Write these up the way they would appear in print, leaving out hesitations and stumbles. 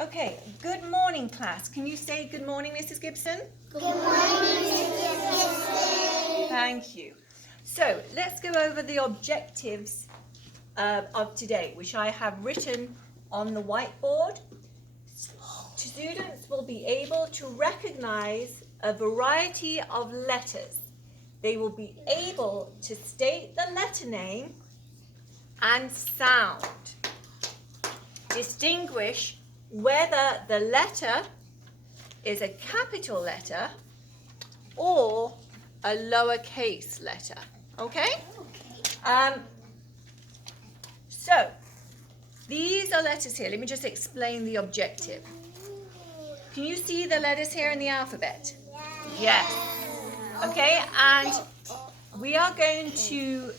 Okay, good morning, class. Can you say good morning, Mrs. Gibson? Good morning, Mrs. Gibson. Thank you. So, let's go over the objectives of today, which I have written on the whiteboard. Students will be able to recognize a variety of letters. They will be able to state the letter name and sound. Distinguish whether the letter is a capital letter or a lowercase letter. Okay? So, these are letters here. Let me just explain the objective. Can you see the letters here in the alphabet? Yes. Okay, and we are going to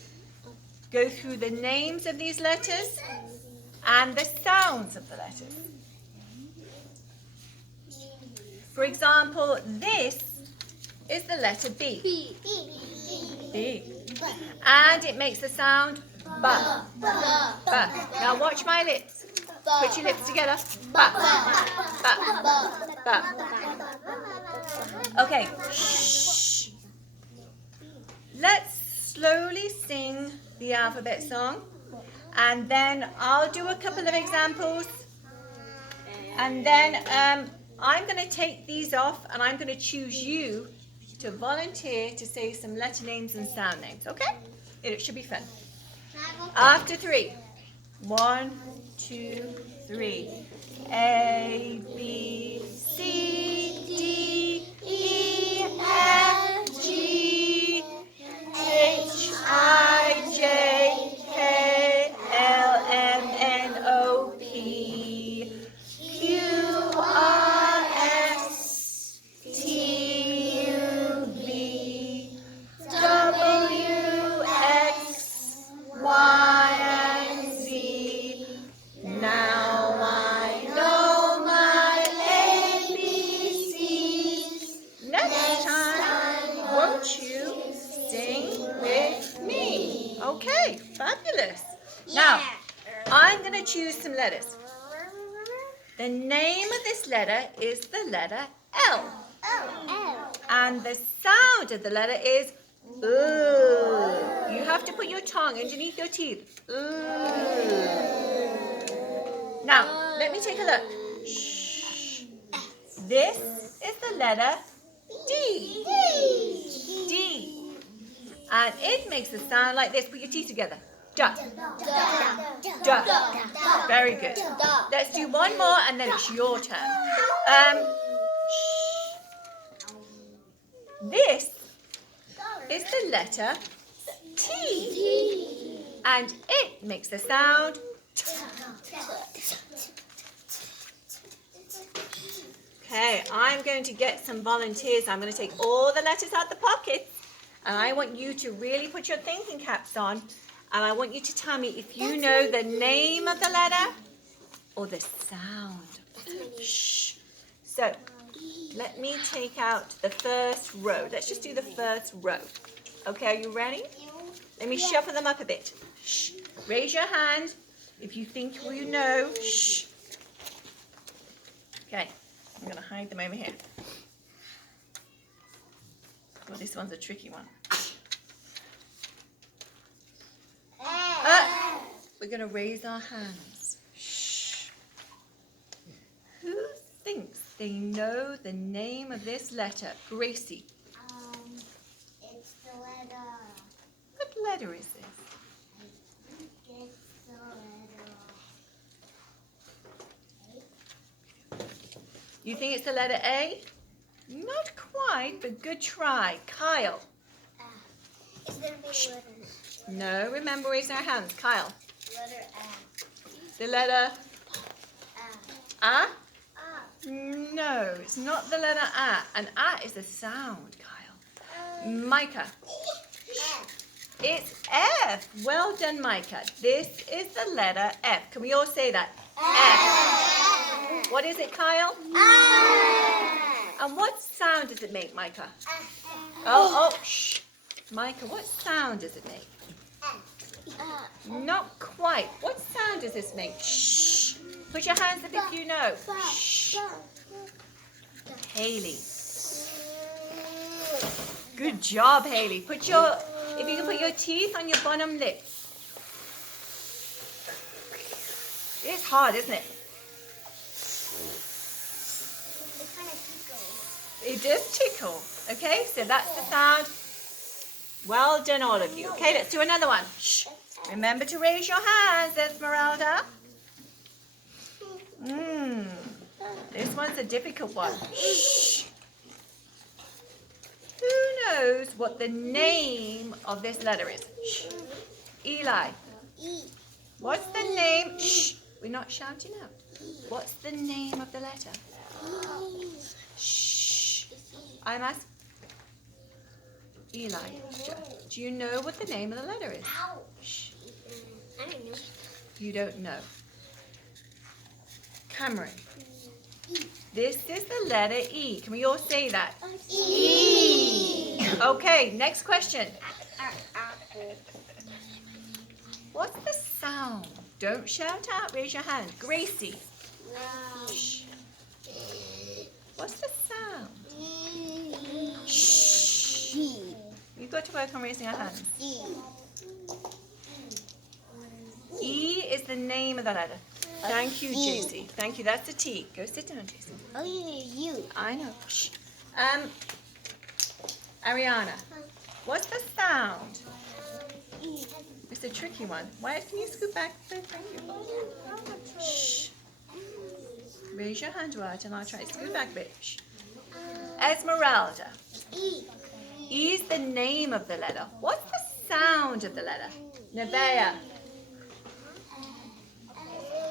go through the names of these letters and the sounds of the letters. For example, this is the letter B. B. And it makes the sound B. B. Now watch my lips. Put your lips together. B. B. B. Okay. Shh. Let's slowly sing the alphabet song. And then I'll do a couple of examples. And then I'm going to take these off and I'm going to choose you to volunteer to say some letter names and sound names, okay? It should be fun. After 3. 1, 2, 3. A, B, C, D, E, F, G, H, I, J, K, L, M, N, O, P, Q, R, S, T, U, V, W, X, Y, and Z. Now I know my ABCs. Next time, won't you sing with me? Okay, fabulous. Now, I'm going to choose some letters. The name of this letter is the letter L. And the sound of the letter is ooh. You have to put your tongue underneath your teeth. Ooh. Now, let me take a look. Shh. This is the letter D. D. And it makes the sound like this. Put your teeth together. Da. Da. Very good. Let's do one more and then it's your turn. This is the letter T. And it makes the sound T. Okay, I'm going to get some volunteers. I'm going to take all the letters out the pockets. And I want you to really put your thinking caps on. And I want you to tell me if you know the name of the letter or the sound. Shh. So, let me take out the first row. Let's just do the first row. Okay, are you ready? Let me shuffle them up a bit. Shh. Raise your hand if you think you know. Shh. Okay, I'm going to hide them over here. Well, this one's a tricky one. We're going to raise our hands. Shh. Who thinks they know the name of this letter? Gracie. It's the letter. What letter is this? It's the letter. You think it's the letter A? Not quite, but good try. Kyle. It's the big letter. No, remember raising our hands. Kyle. Letter The letter A? A. No, it's not the letter A. An A is a sound, Kyle. Micah. It's F. Well done, Micah. This is the letter F. Can we all say that? F. What is it, Kyle? And what sound does it make, Micah? Shh. Micah, what sound does it make? Not quite. What sound does this make? Shh. Put your hands up if you know. Shh. Haley. Good job, Haley. If you can put your teeth on your bottom lip. It's hard, isn't it? It does tickle. Okay, so that's the sound. Well done, all of you. Okay, let's do another one. Shh. Remember to raise your hands, Esmeralda. This one's a difficult one. Shh. Who knows what the name of this letter is? Shh. Eli. What's the name? Shh. We're not shouting out. What's the name of the letter? Shh. I'm asking. Eli, do you know what the name of the letter is? Shh. I don't know. You don't know. Cameron. This is the letter E. Can we all say that? E. Okay, next question. What's the sound? Don't shout out, raise your hand. Gracie. Shh. What's the sound? Shh. You've got to work on raising your hands. E is the name of the letter. Thank you, JC. Thank you. That's the T. Go sit down, JC. Oh, you. I know. Shh. Ariana, what's the sound? It's a tricky one. Why can you scoot back? Thank you. Shh. Raise your hand right and I'll try to scoot back a bit. Shh. Esmeralda. E. E is the name of the letter. What's the sound of the letter? Nevaeh.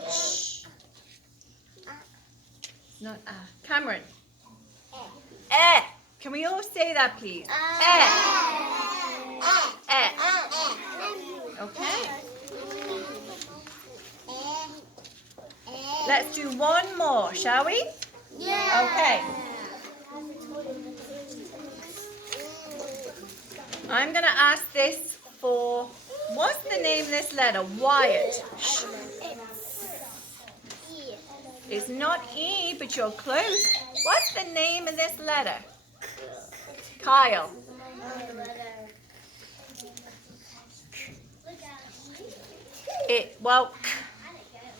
Shh. Not Cameron. Eh. Can we all say that, please? Okay. Let's do one more, shall we? Yeah. Okay. I'm going to ask this for, what's the name of this letter? Wyatt. Shh. It's not E, but you're close. What's the name of this letter? Kyle.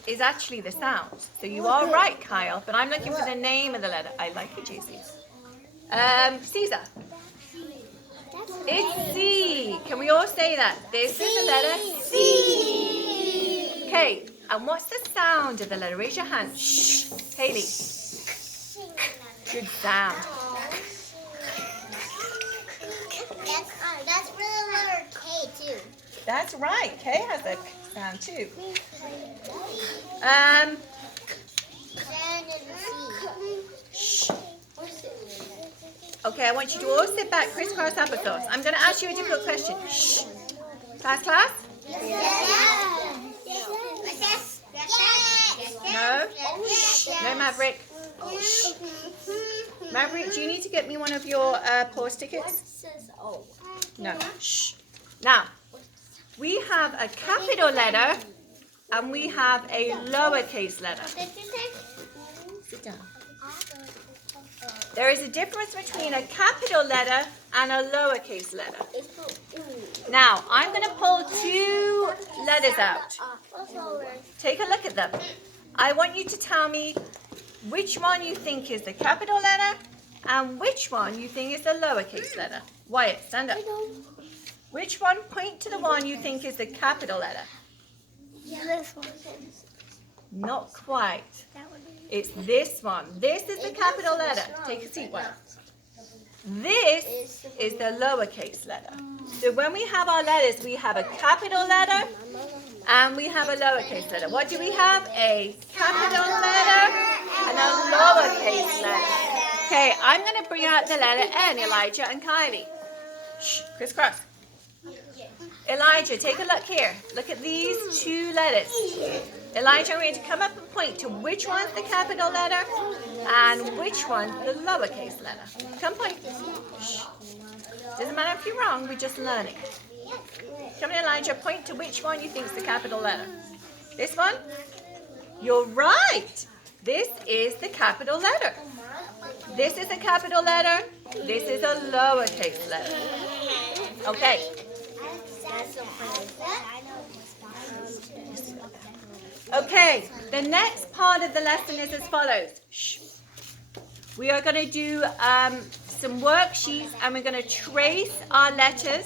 Is actually the sound. So you are right, Kyle, but I'm looking for the name of the letter. I like it, JC. Caesar. It's C. Can we all say that? This is the letter C. Okay, and what's the sound of the letter? Raise your hand. Shh. Haley. Good sound. That's for the letter K too. That's right. K has a sound too. Shh. Okay, I want you to all sit back, crisscross applesauce. I'm going to ask you a difficult question. Shh. Class? No? No, Maverick. Maverick, do you need to get me one of your pause tickets? No. Shh. Now, we have a capital letter and we have a lowercase letter. Sit down. There is a difference between a capital letter and a lowercase letter. Now, I'm going to pull two letters out. Take a look at them. I want you to tell me which one you think is the capital letter and which one you think is the lowercase letter. Wyatt, stand up. Which one? Point to the one you think is the capital letter. This one. Not quite. It's this one. This is the capital letter. Take a seat, Wyatt. This is the lowercase letter. So when we have our letters, we have a capital letter and we have a lowercase letter. What do we have? A capital letter and a lowercase letter. Okay, I'm going to bring out the letter N, Elijah and Kylie. Shh, crisscross. Elijah, take a look here. Look at these two letters. Elijah, I'm going to come up and point to which one's the capital letter and which one's the lowercase letter. Come point. Shh. Doesn't matter if you're wrong, we're just learning. Come on, Elijah, point to which one you think is the capital letter. This one? You're right. This is the capital letter. This is a capital letter. This is a lowercase letter. Okay. Okay, the next part of the lesson is as follows. Shh. We are going to do some worksheets and we're going to trace our letters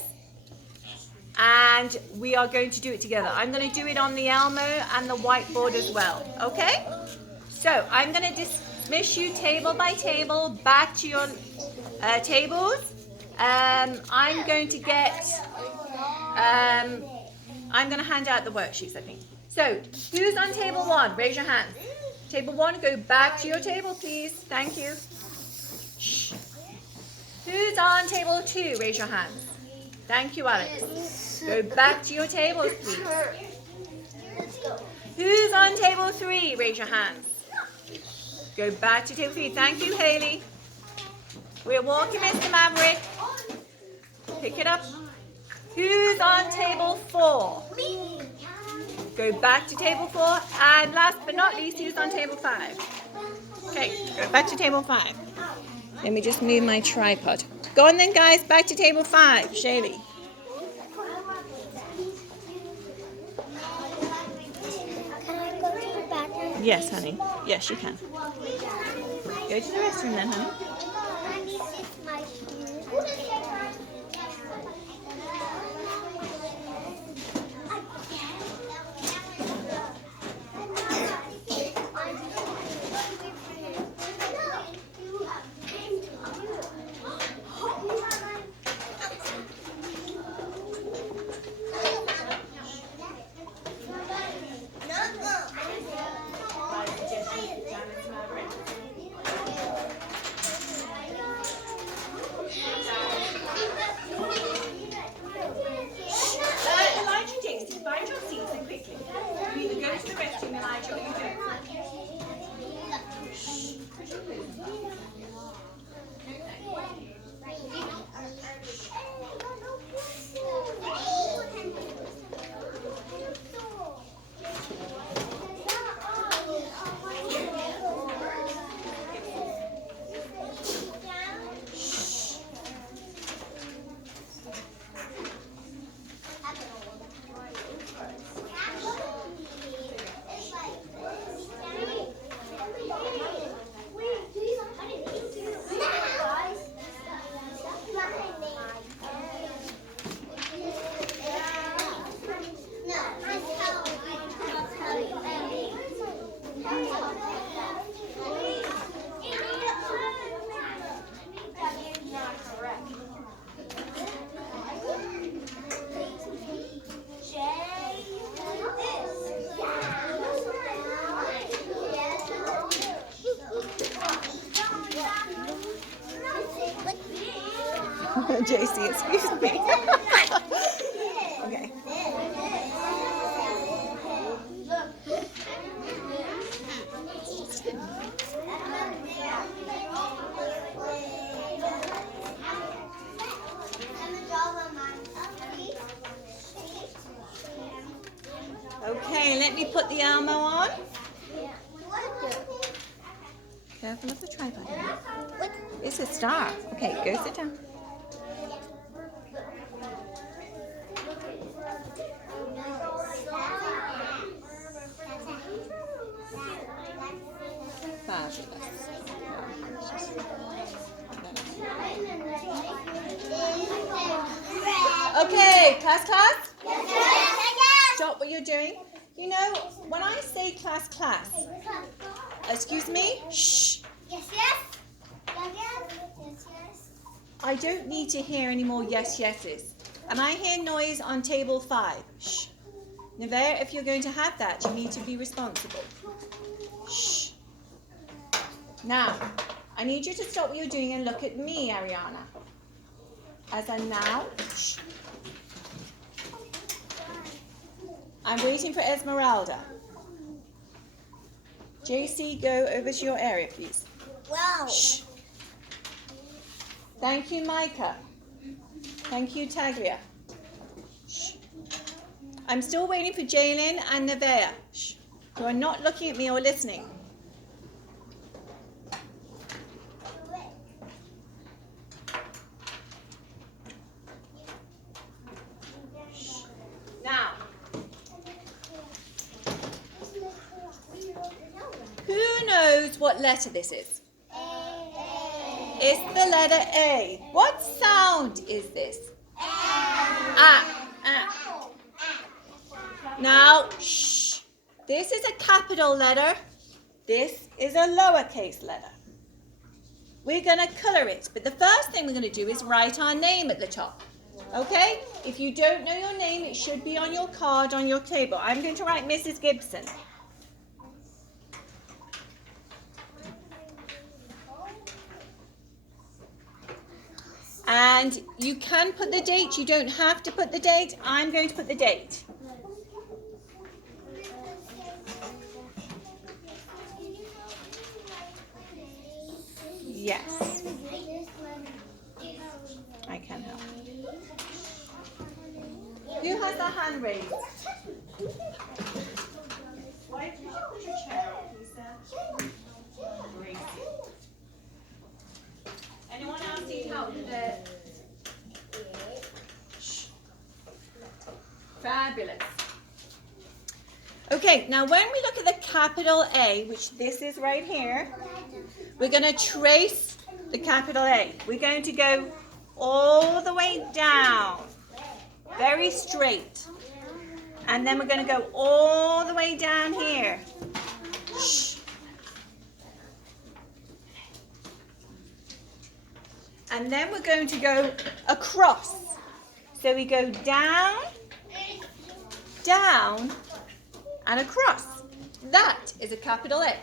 and we are going to do it together. I'm going to do it on the Elmo and the whiteboard as well, okay? So I'm going to dismiss you table by table back to your tables. I'm going to hand out the worksheets, I think. So, who's on table 1? Raise your hand. Table 1, go back to your table, please. Thank you. Shh. Who's on table 2? Raise your hand. Thank you, Alex. Go back to your tables, please. Who's on table 3? Raise your hands. Go back to table 3. Thank you, Haley. We're walking, Mr. Maverick. Pick it up. Who's on table 4? Go back to table 4. And last but not least, who's on table 5? Okay, go back to table 5. Let me just move my tripod. Go on then, guys. Back to table 5. Shaylee. Can I go to the bathroom? Yes, honey. Yes, you can. Go to the restroom then, honey. Mommy, this is my shoe. Elijah, Daisy, find your seats and quickly. You either go to the restroom, Elijah, or you don't. JC, excuse me. Okay. Okay, let me put the Elmo on. Careful of the tripod. It's a star. Okay, go sit down. Okay, class. Stop what you're doing. You know, when I say class, excuse me, shh. Yes. I don't need to hear any more yes, yeses. And I hear noise on table 5. Shh. Nevaeh, if you're going to have that, you need to be responsible. Shh. Now, I need you to stop what you're doing and look at me, Ariana. As a now, shh. I'm waiting for Esmeralda. JC, go over to your area, please. Wow. Shh. Thank you, Micah. Thank you, Taglia. Shh. I'm still waiting for Jaylin and Nevaeh. Shh. who are not looking at me or listening. Now, who knows what letter this is? It's the letter A. What sound is this? Ah. Now, shh. This is a capital letter. This is a lowercase letter. We're going to colour it, but the first thing we're going to do is write our name at the top. Okay? If you don't know your name, it should be on your card on your table. I'm going to write Mrs. Gibson. And you can put the date. You don't have to put the date. I'm going to put the date. Yes. I can help. Who has their hand raised? Why did you put your chair up, Lisa? Great. Anyone else need help with it? Shh. Fabulous. Okay, now when we look at the capital A, which this is right here, we're going to trace the capital A. We're going to go all the way down, very straight. And then we're going to go all the way down here. Shh. And then we're going to go across. So we go down, down, and across. That is a capital A.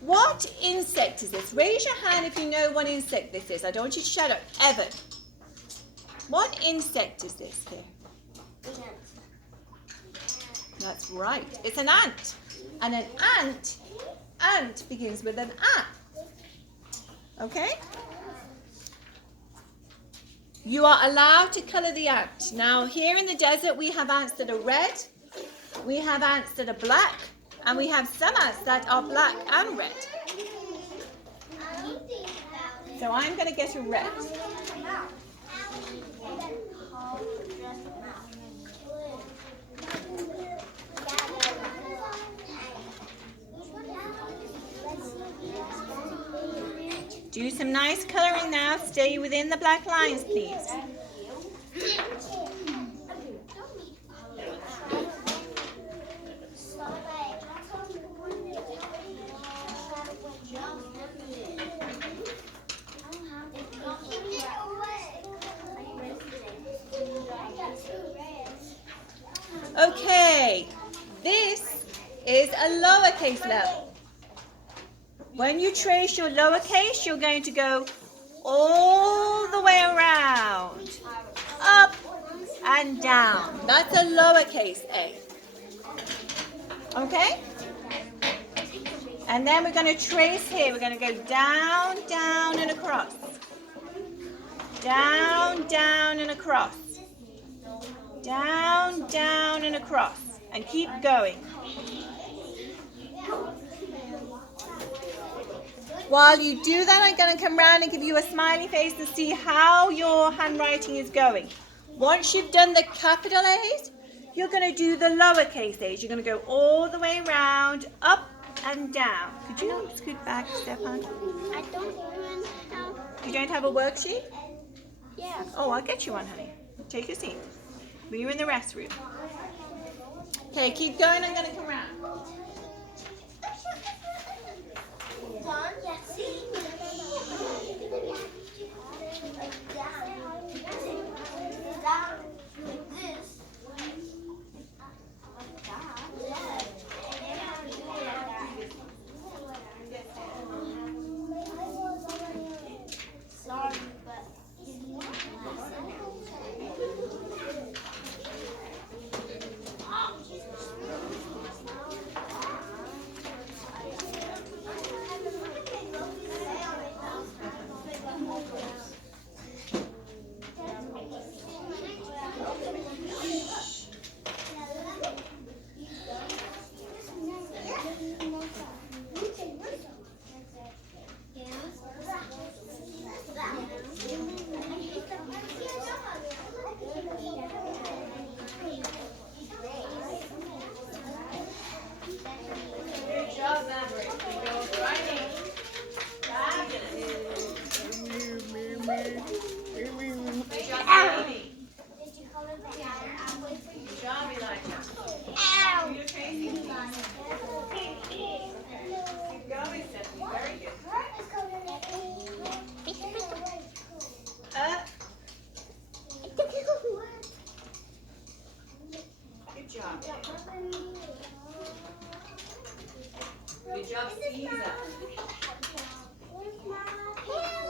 What insect is this? Raise your hand if you know what insect this is. I don't want you to shut up. Evan. What insect is this here? That's right. It's an ant. And an ant begins with an A. Okay? You are allowed to colour the ant. Now, here in the desert, we have ants that are red. We have ants that are black. And we have some ants that are black and red. So I'm going to get a red. Do some nice colouring now. Stay within the black lines, please. Okay, this is a lowercase level. When you trace your lowercase, you're going to go all the way around, up and down. That's a lowercase a. Okay? And then we're going to trace here. We're going to go down, down, and across. Down, down, and across. Down, down, and across. And keep going. While you do that, I'm going to come round and give you a smiley face and see how your handwriting is going. Once you've done the capital A's, you're going to do the lowercase a's. You're going to go all the way around, up and down. Could you scoot back, Stefan? I don't even have. You don't have a worksheet? Yeah. Oh, I'll get you one, honey. Take your seat. We're in the restroom. Okay, keep going. I'm going to come round. Done? Yes. Sorry, but job. Good job, Caesar. Where's my pen?